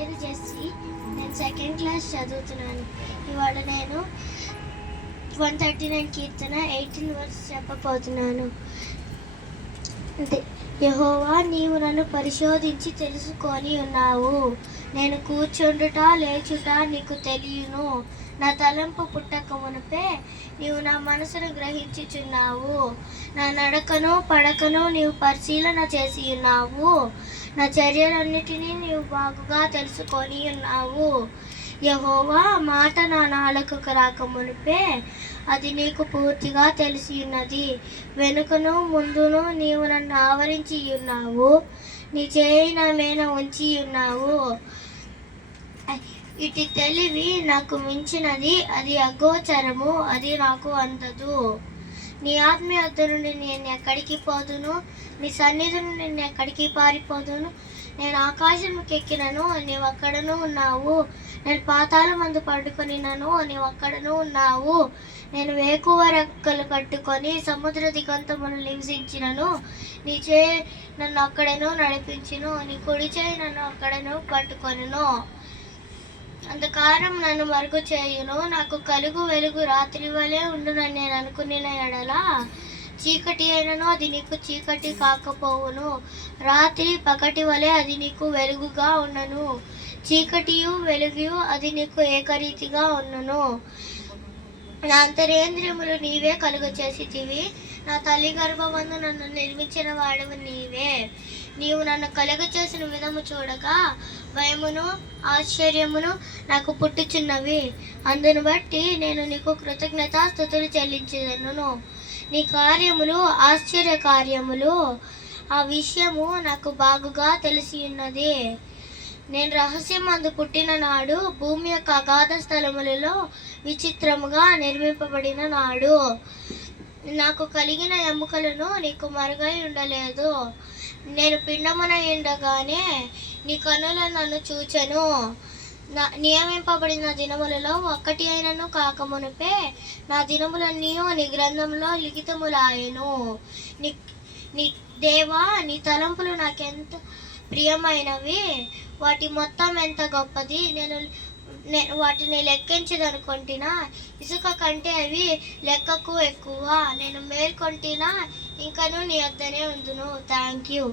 పేరు జెస్సీ. నేను second class చదువుతున్నాను. ఇవాళ నేను 139 కీర్తన 18 వర్స్ చెప్పబోతున్నాను. యెహోవా, నీవు నన్ను పరిశోధించి తెలుసుకొని ఉన్నావు. నేను కూర్చుండుట లేచుట నీకు తెలియను. నా తలంపు పుట్టక మునుపే నీవు నా మనసును గ్రహించుచున్నావు. నా నడకను పడకను నీవు పరిశీలన చేసి ఉన్నావు. నా చర్యలన్నిటినీ నీవు బాగుగా తెలుసుకొని ఉన్నావు. యెహోవా, మాట నా నాలుకకు రాక మునిపే అది నీకు పూర్తిగా తెలిసి ఉన్నది. వెనుకను ముందును నీవు నన్ను ఆవరించి ఉన్నావు. నీ చేయి నా మీద ఉంచి ఉన్నావు. ఇటు తెలివి నాకు మించినది, అది అగోచరము, అది నాకు అందదు. నీ ఆత్మ యొద్ద నుండి నేను ఎక్కడికి పోదును? నీ సన్నిధి నుండి నేను ఎక్కడికి పారిపోదును? నేను ఆకాశంకి ఎక్కినను, నీవు అక్కడను ఉన్నావు. నేను పాతాళమందు పడుకొనినను, నీవు అక్కడను ఉన్నావు. నేను వేకువ రెక్కలు కట్టుకొని సముద్ర దిగంతమును నివసించినను, నీ చేయి నన్ను అక్కడను నడిపించును, నీ కుడి చేయి నన్ను అక్కడను పట్టుకొనును. అంధకారం నన్ను మరుగు చేయును, నాకు కలుగు వెలుగు రాత్రి వలె ఉండునని నేను అనుకున్న ఎడల చీకటి అయినను అది నీకు చీకటి కాకపోవును. రాత్రి పగటి వలె అది నీకు వెలుగుగా ఉన్నను. చీకటియు వెలుగు అది నీకు ఏకరీతిగా ఉన్నను. నా అంతరేంద్రియములు నీవే కలుగ చేసితివి. నా తల్లి గర్భమందు నన్ను నిర్మించిన వాడవు నీవే. నీవు నన్ను కలుగ చేసిన విధము చూడగా భయమును ఆశ్చర్యమును నాకు పుట్టుచున్నవి. అందును బట్టి నేను నీకు కృతజ్ఞతాస్తుతులు చెల్లించెదను. నీ కార్యములు ఆశ్చర్య కార్యములు, ఆ విషయము నాకు బాగుగా తెలిసి ఉన్నది. నేను రహస్యమందు పుట్టిన నాడు, భూమి యొక్క అగాధ స్థలములలో విచిత్రముగా నిర్మింపబడిన నాడు, నాకు కలిగిన ఎముకలను నీకు మరుగై ఉండలేదు. నేను పిండమున ఉండగానే నీ కన్నులు నన్ను చూచెను. నియమింపబడిన దినములలో ఒక్కటి అయినను కాకమునుపే నా దినములన్నీ నీ గ్రంథంలో లిఖితములాయెను. నీ దేవా, నీ తలంపులు నాకెంత ప్రియమైనవి, వాటి మొత్తం ఎంత గొప్పది. నేను వాటిని లెక్కించదనుకుంటున్నా, ఇసుక కంటే అవి లెక్కకు ఎక్కువ. నేను మేల్కొంటినా ఇంకను నీ వద్దనే ఉందును. Thank you.